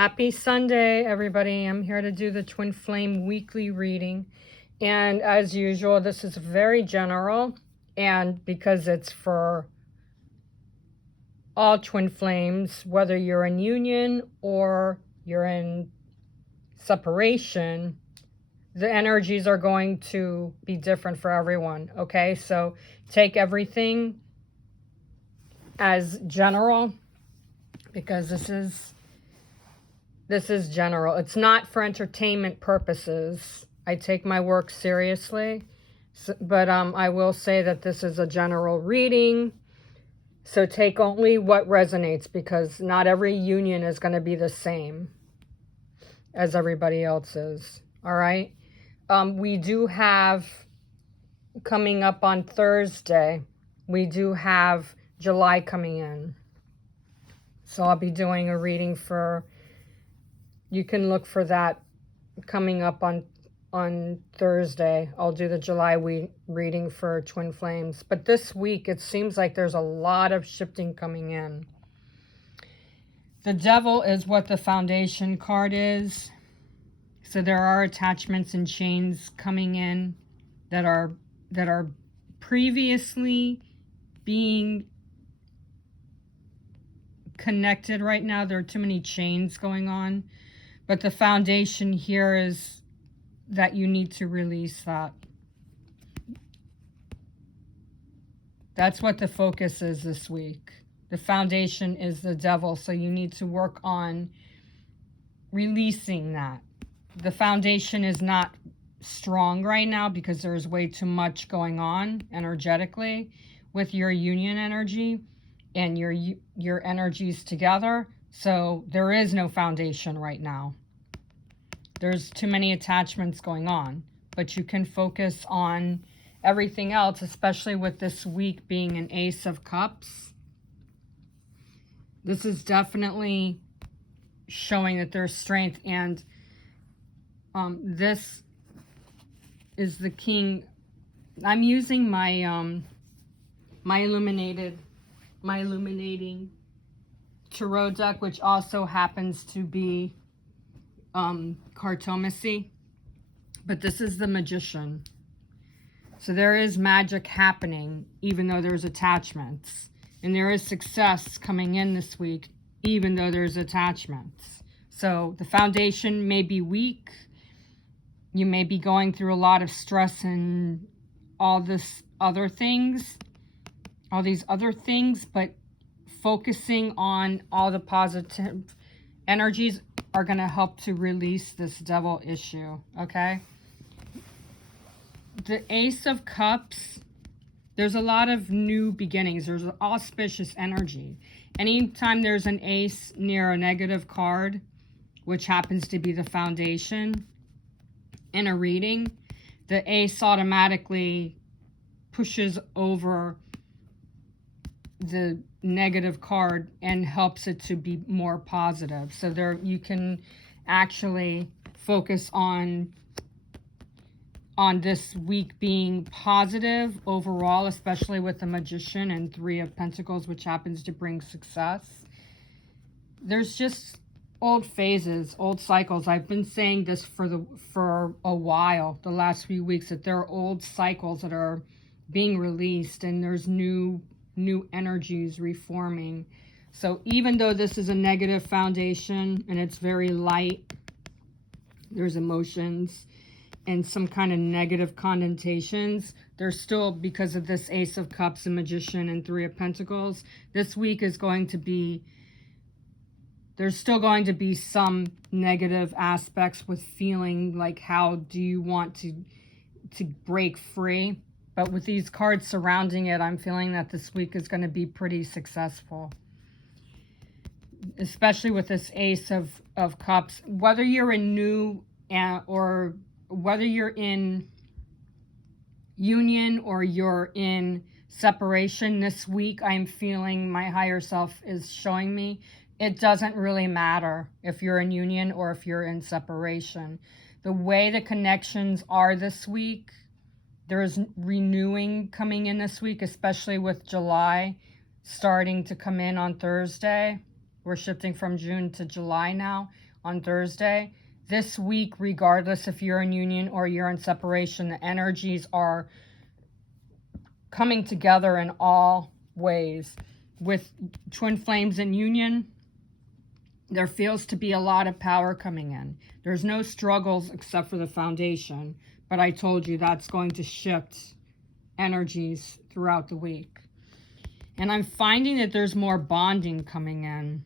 Happy Sunday, everybody. I'm here to do the Twin Flame weekly reading. And as usual, this is very general. And because it's for all twin flames, whether you're in union or you're in separation, the energies are going to be different for everyone. Okay, so take everything as general because this is general. It's not for entertainment purposes. I take my work seriously, but I will say that this is a general reading. So take only what resonates because not every union is going to be the same as everybody else's. All right. We do have coming up on Thursday, we do have July coming in. So I'll be doing a reading for, you can look for that coming up on Thursday. I'll do the July reading for Twin Flames. But this week, it seems like there's a lot of shifting coming in. The Devil is what the Foundation card is. So there are attachments and chains coming in that are previously being connected right now. There are too many chains going on. But the Foundation here is that you need to release that. That's what the focus is this week. The Foundation is the Devil, so you need to work on releasing that. The Foundation is not strong right now because there's way too much going on energetically with your union energy and your energies together. So there is no foundation right now. There's too many attachments going on, but you can focus on everything else, especially with this week being an Ace of Cups. This is definitely showing that there's strength, and this is the King. I'm using my my illuminating tarot deck, which also happens to be cartomancy, but this is the Magician. So there is magic happening even though there's attachments, and there is success coming in this week even though there's attachments. So the Foundation may be weak. You may be going through a lot of stress and all these other things, but focusing on all the positive energies are going to help to release this Devil issue, okay? The Ace of Cups, there's a lot of new beginnings. There's an auspicious energy. Anytime there's an ace near a negative card, which happens to be the Foundation, in a reading, the ace automatically pushes over the negative card and helps it to be more positive. So there you can actually focus on this week being positive overall, especially with the Magician and Three of Pentacles, which happens to bring success. There's just old phases, old cycles. I've been saying this for a while, the last few weeks, that there are old cycles that are being released and there's new energies reforming. So even though this is a negative Foundation and it's very light, there's emotions and some kind of negative connotations, there's still, because of this Ace of Cups and Magician and Three of Pentacles, this week is going to be, there's still going to be some negative aspects with feeling like, how do you want to break free? But with these cards surrounding it, I'm feeling that this week is going to be pretty successful. Especially with this Ace of Cups. Whether you're in new or whether you're in union or you're in separation this week, I'm feeling my higher self is showing me it doesn't really matter if you're in union or if you're in separation. The way the connections are this week, there's renewing coming in this week, especially with July starting to come in on Thursday. We're shifting from June to July now. on Thursday. This week, regardless if you're in union or you're in separation, the energies are coming together in all ways. With twin flames in union, there feels to be a lot of power coming in. There's no struggles except for the foundation, but I told you that's going to shift energies throughout the week. And I'm finding that there's more bonding coming in.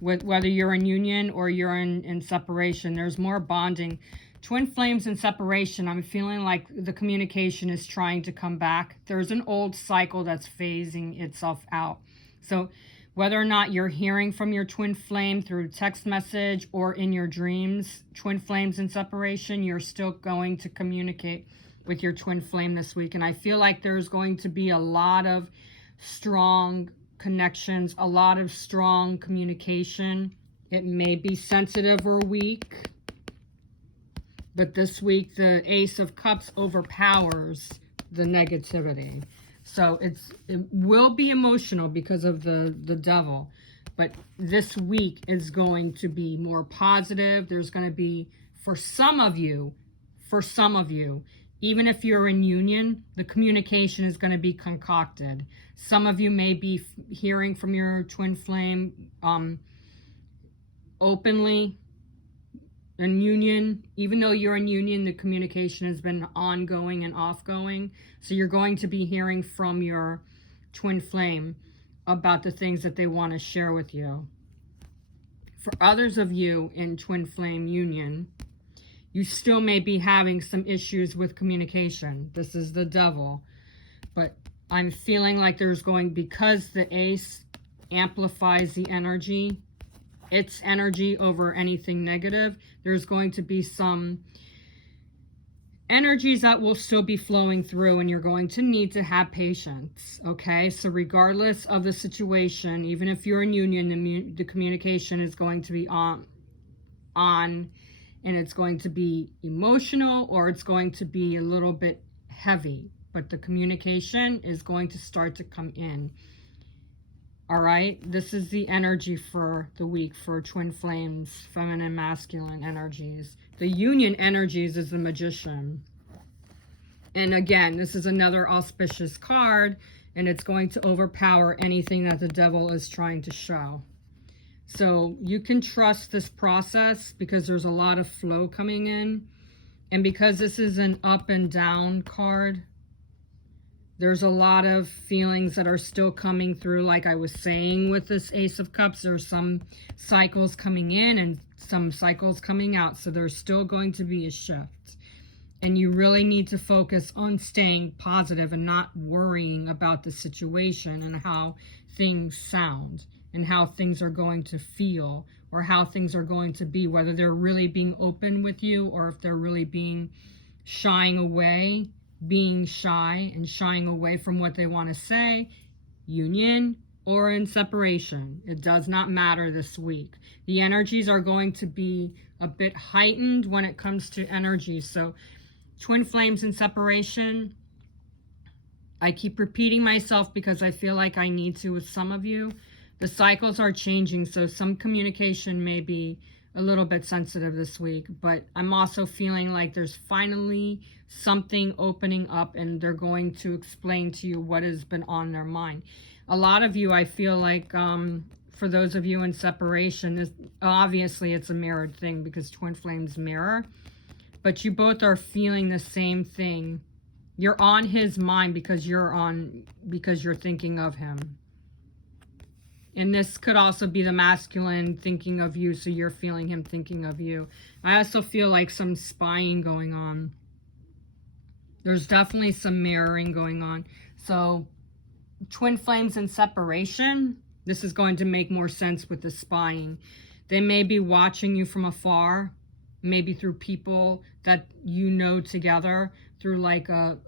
With whether you're in union or you're in separation, there's more bonding. Twin flames in separation, I'm feeling like the communication is trying to come back. There's an old cycle that's phasing itself out. So whether or not you're hearing from your twin flame through text message or in your dreams, twin flames in separation, you're still going to communicate with your twin flame this week. And I feel like there's going to be a lot of strong connections, a lot of strong communication. It may be sensitive or weak, but this week the Ace of Cups overpowers the negativity. So it will be emotional because of the devil, but this week is going to be more positive. There's going to be, for some of you, even if you're in union, the communication is going to be concocted. Some of you may be hearing from your twin flame openly. In union, even though you're in union, the communication has been ongoing and offgoing. So you're going to be hearing from your twin flame about the things that they want to share with you. For others of you in twin flame union, you still may be having some issues with communication. This is the devil. But I'm feeling like there's going, because the ace amplifies the energy, its energy over anything negative, there's going to be some energies that will still be flowing through, and you're going to need to have patience, okay? So regardless of the situation, even if you're in union, the communication is going to be on, and it's going to be emotional, or it's going to be a little bit heavy, but the communication is going to start to come in. All right, this is the energy for the week for twin flames, feminine, masculine energies. The union energies is the Magician. And again, this is another auspicious card, and it's going to overpower anything that the devil is trying to show. So you can trust this process because there's a lot of flow coming in. And because this is an up and down card, there's a lot of feelings that are still coming through. Like I was saying with this Ace of Cups, there's some cycles coming in and some cycles coming out. So there's still going to be a shift. And you really need to focus on staying positive and not worrying about the situation and how things sound and how things are going to feel or how things are going to be, whether they're really being open with you or if they're really being shying away. Being shy and shying away from what they want to say, union or in separation. It does not matter this week. The energies are going to be a bit heightened when it comes to energy. So twin flames in separation, I keep repeating myself because I feel like I need to with some of you. The cycles are changing, so some communication may be a little bit sensitive this week, but I'm also feeling like there's finally something opening up and they're going to explain to you what has been on their mind. A lot of you, I feel like, for those of you in separation, obviously it's a mirrored thing because twin flames mirror, but you both are feeling the same thing. You're on his mind because you're thinking of him. And this could also be the masculine thinking of you, so you're feeling him thinking of you. I also feel like some spying going on. There's definitely some mirroring going on. So twin flames in separation, this is going to make more sense with the spying. They may be watching you from afar, maybe through people that you know together, through like a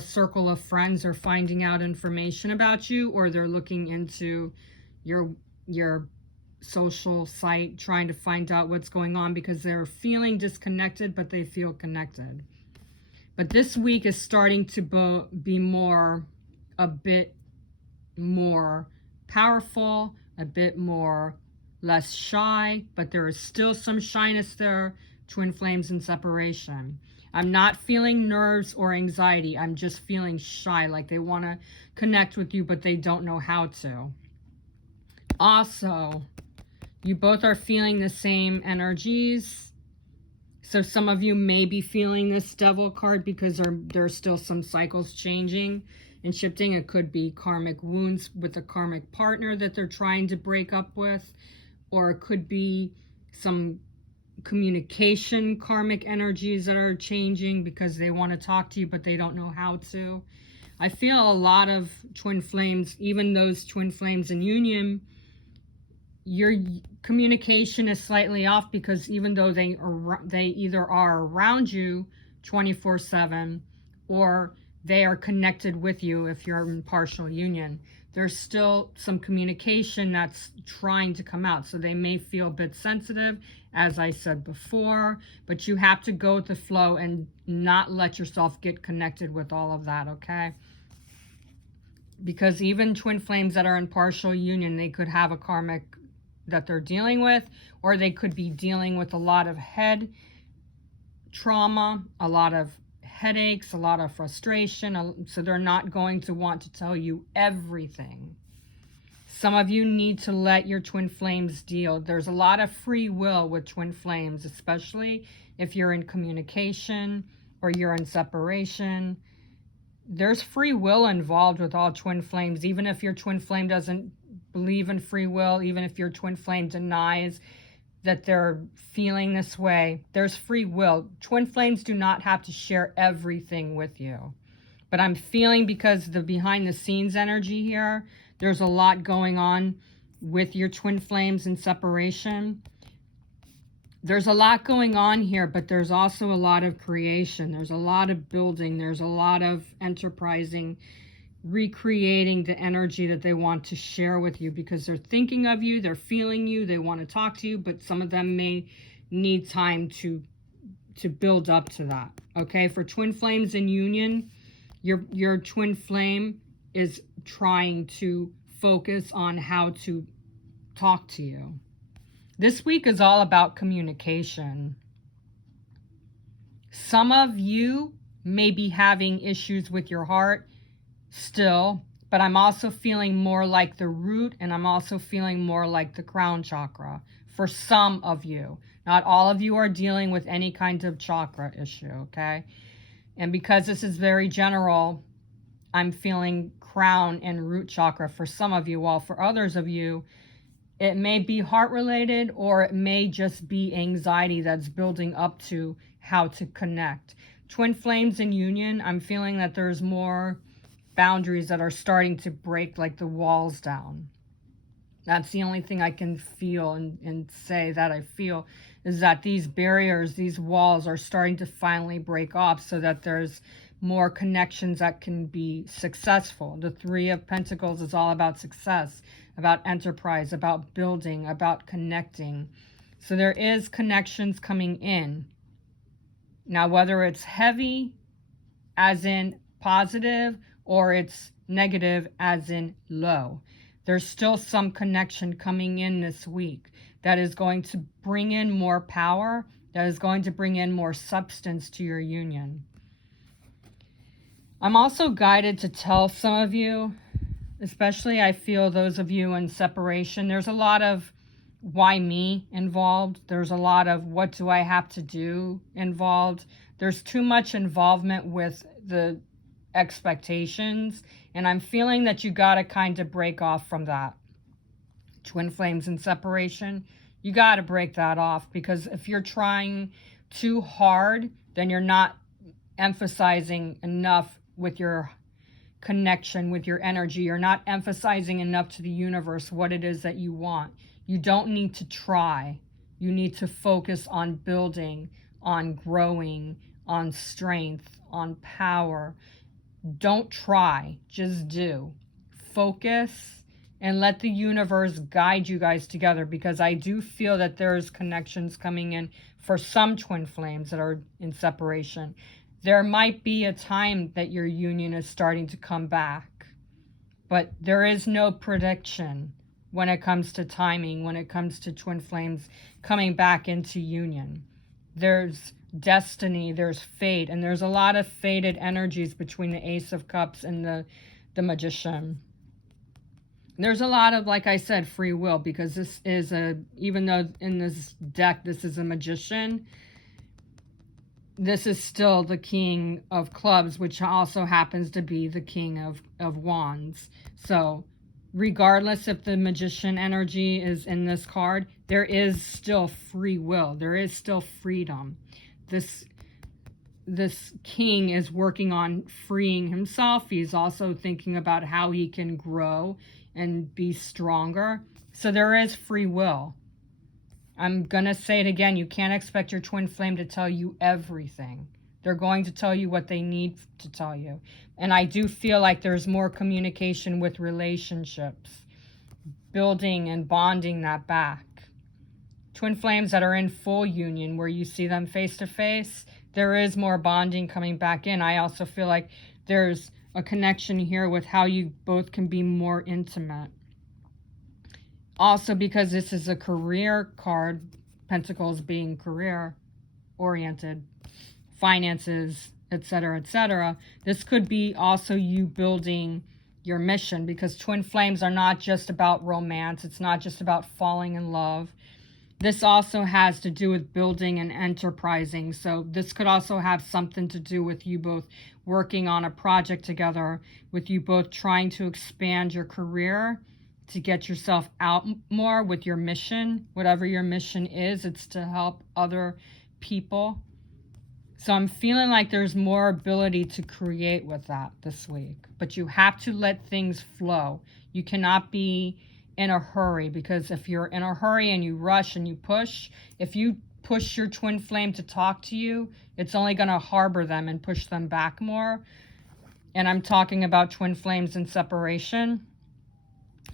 circle of friends, or finding out information about you, or they're looking into your social site, trying to find out what's going on because they're feeling disconnected, but they feel connected. But this week is starting to be a bit more powerful, a bit more less shy, but there is still some shyness there, twin flames in separation. I'm not feeling nerves or anxiety. I'm just feeling shy, like they want to connect with you, but they don't know how to. Also, you both are feeling the same energies. So some of you may be feeling this Devil card because there's still some cycles changing and shifting. It could be karmic wounds with a karmic partner that they're trying to break up with, or it could be some communication karmic energies that are changing because they want to talk to you but they don't know how to. I feel a lot of twin flames, even those twin flames in union, your communication is slightly off because even though they either are around you 24/7 or they are connected with you if you're in partial union, there's still some communication that's trying to come out. So they may feel a bit sensitive, as I said before, but you have to go with the flow and not let yourself get connected with all of that, okay? Because even twin flames that are in partial union, they could have a karmic that they're dealing with, or they could be dealing with a lot of head trauma, a lot of headaches, a lot of frustration, so they're not going to want to tell you everything. Some of you need to let your twin flames deal. There's a lot of free will with twin flames, especially if you're in communication or you're in separation. There's free will involved with all twin flames, even if your twin flame doesn't believe in free will, even if your twin flame denies that they're feeling this way, there's free will. Twin flames do not have to share everything with you. But I'm feeling, because the behind the scenes energy here, there's a lot going on with your twin flames in separation. There's a lot going on here, but there's also a lot of creation. There's a lot of building. There's a lot of enterprising, recreating the energy that they want to share with you because they're thinking of you, they're feeling you, they want to talk to you, but some of them may need time to build up to that. Okay, for twin flames in union, your twin flame is trying to focus on how to talk to you. This week is all about communication. Some of you may be having issues with your heart still, but I'm also feeling more like the root, and I'm also feeling more like the crown chakra for some of you. Not all of you are dealing with any kind of chakra issue, okay? And because this is very general, I'm feeling crown and root chakra for some of you, while for others of you, it may be heart related, or it may just be anxiety that's building up to how to connect. Twin flames in union, I'm feeling that there's more boundaries that are starting to break, like the walls down. That's the only thing I can feel and say that I feel, is that these barriers, these walls are starting to finally break off so that there's more connections that can be successful. The Three of Pentacles is all about success, about enterprise, about building, about connecting. So there is connections coming in. Now, whether it's heavy, as in positive, or it's negative, as in low, there's still some connection coming in this week that is going to bring in more power, that is going to bring in more substance to your union. I'm also guided to tell some of you, especially I feel those of you in separation, there's a lot of why me involved. There's a lot of what do I have to do involved. There's too much involvement with the expectations, and I'm feeling that you got to kind of break off from that. Twin flames in separation, you got to break that off, because if you're trying too hard, then you're not emphasizing enough with your connection, with your energy. You're not emphasizing enough to the universe what it is that you want. You don't need to try. You need to focus on building, on growing, on strength, on power. Don't try, just do. Focus and let the universe guide you guys together, because I do feel that there's connections coming in for some twin flames that are in separation. There might be a time that your union is starting to come back, but there is no prediction. when it comes to timing, when it comes to twin flames coming back into union. There's destiny, there's fate, and there's a lot of fated energies between the Ace of Cups and the Magician. There's a lot of, like I said, free will, because this is even though in this deck this is a Magician, this is still the King of Clubs, which also happens to be the King of Wands. So regardless if the Magician energy is in this card, there is still free will. There is still freedom. This king is working on freeing himself. He's also thinking about how he can grow and be stronger. So there is free will. I'm going to say it again. You can't expect your twin flame to tell you everything. They're going to tell you what they need to tell you. And I do feel like there's more communication with relationships, building and bonding that back. Twin flames that are in full union, where you see them face to face, there is more bonding coming back in. I also feel like there's a connection here with how you both can be more intimate. Also, because this is a career card, Pentacles being career oriented, finances, etc., this could be also you building your mission, because twin flames are not just about romance. It's not just about falling in love. This also has to do with building and enterprising. So this could also have something to do with you both working on a project together, with you both trying to expand your career to get yourself out more with your mission. Whatever your mission is, it's to help other people. So I'm feeling like there's more ability to create with that this week. But you have to let things flow. You cannot be in a hurry, because if you're in a hurry and you rush and you push, if you push your twin flame to talk to you, it's only going to harbor them and push them back more. And I'm talking about twin flames in separation,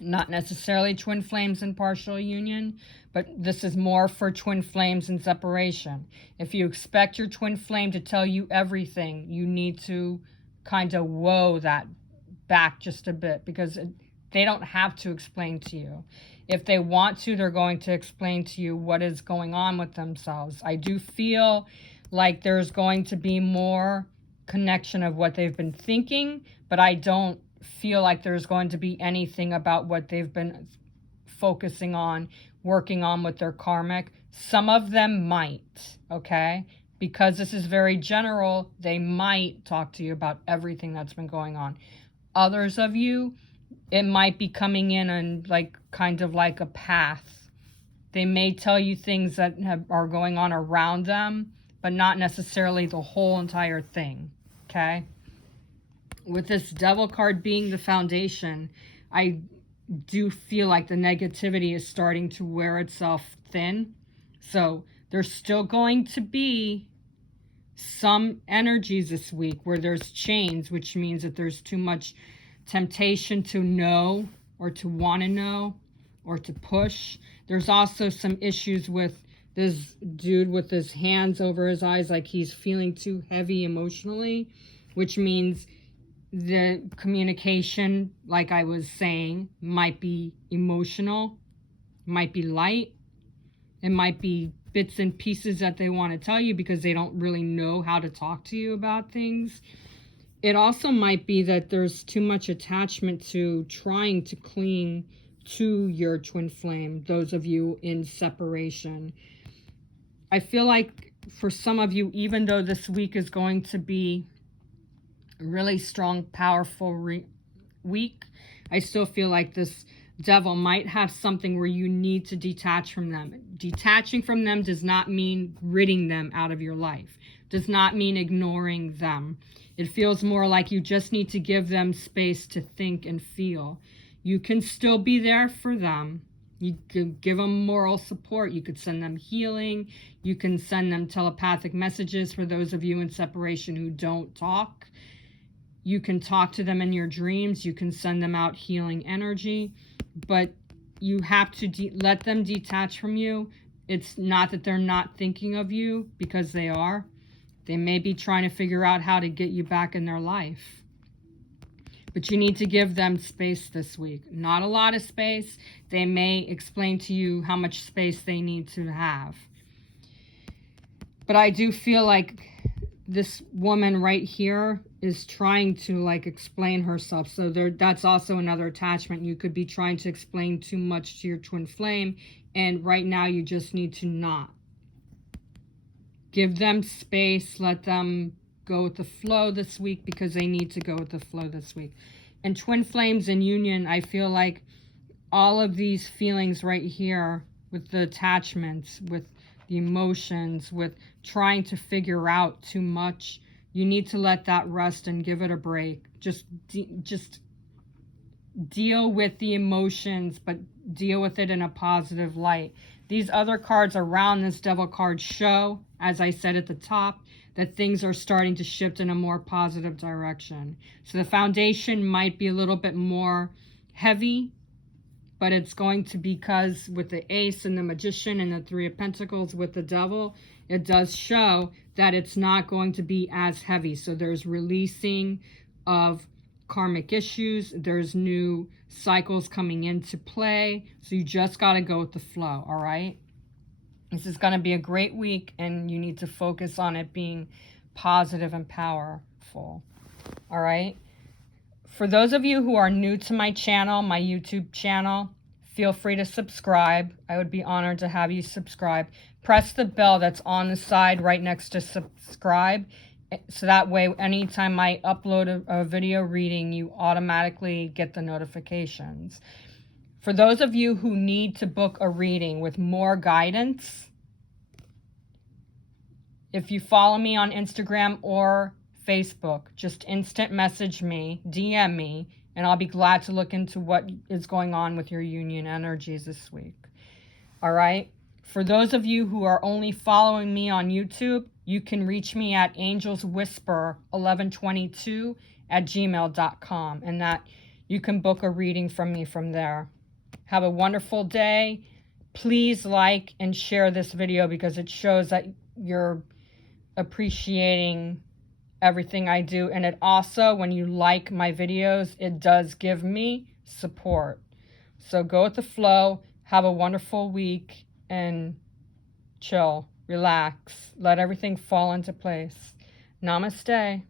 not necessarily twin flames in partial union, but this is more for twin flames in separation. If you expect your twin flame to tell you everything, you need to kind of whoa that back just a bit, because they don't have to explain to you. If they want to, they're going to explain to you what is going on with themselves. I do feel like there's going to be more connection of what they've been thinking, but I don't feel like there's going to be anything about what they've been focusing on, working on with their karmic. Some of them might, okay? Because this is very general, they might talk to you about everything that's been going on. Others of you, it might be coming in and like kind of like a path. They may tell you things that are going on around them, but not necessarily the whole entire thing, okay? With this Devil card being the foundation, I do feel like the negativity is starting to wear itself thin. So there's still going to be some energies this week where there's chains, which means that there's too much temptation to know or to want to know or to push. There's also some issues with this dude with his hands over his eyes, like he's feeling too heavy emotionally, which means the communication, like I was saying, might be emotional, might be light. It might be bits and pieces that they want to tell you because they don't really know how to talk to you about things. It also might be that there's too much attachment to trying to cling to your twin flame, those of you in separation. I feel like for some of you, even though this week is going to be a really strong, powerful week, I still feel like this Devil might have something where you need to detach from them. Detaching from them does not mean ridding them out of your life. Does not mean ignoring them. It feels more like you just need to give them space to think and feel. You can still be there for them. You could give them moral support. You could send them healing. You can send them telepathic messages for those of you in separation who don't talk. You can talk to them in your dreams. You can send them out healing energy. But you have to let them detach from you. It's not that they're not thinking of you, because they are. They may be trying to figure out how to get you back in their life. But you need to give them space this week. Not a lot of space. They may explain to you how much space they need to have. But I do feel like this woman right here is trying to like explain herself. So that's also another attachment. You could be trying to explain too much to your twin flame, and right now you just need to not. Give them space, let them go with the flow this week, because they need to go with the flow this week. And twin flames in union, I feel like all of these feelings right here with the attachments, with the emotions, with trying to figure out too much, you need to let that rest and give it a break. Just deal with the emotions, but deal with it in a positive light. These other cards around this Devil card show, as I said at the top, that things are starting to shift in a more positive direction. So the foundation might be a little bit more heavy, but it's going to, because with the Ace and the Magician and the Three of Pentacles with the Devil, it does show that it's not going to be as heavy. So there's releasing of karmic issues. There's new cycles coming into play. So you just got to go with the flow, all right? This is going to be a great week, and you need to focus on it being positive and powerful, all right? For those of you who are new to my channel, my YouTube channel, feel free to subscribe. I would be honored to have you subscribe. Press the bell that's on the side right next to subscribe, so that way anytime I upload a video reading, you automatically get the notifications. For those of you who need to book a reading with more guidance, if you follow me on Instagram or Facebook, just instant message me, DM me, and I'll be glad to look into what is going on with your union energies this week. All right? For those of you who are only following me on YouTube, you can reach me at angelswhisper1122@gmail.com, and that you can book a reading from me from there. Have a wonderful day. Please like and share this video, because it shows that you're appreciating everything I do. And it also, when you like my videos, it does give me support. So go with the flow. Have a wonderful week and chill, relax, let everything fall into place. Namaste.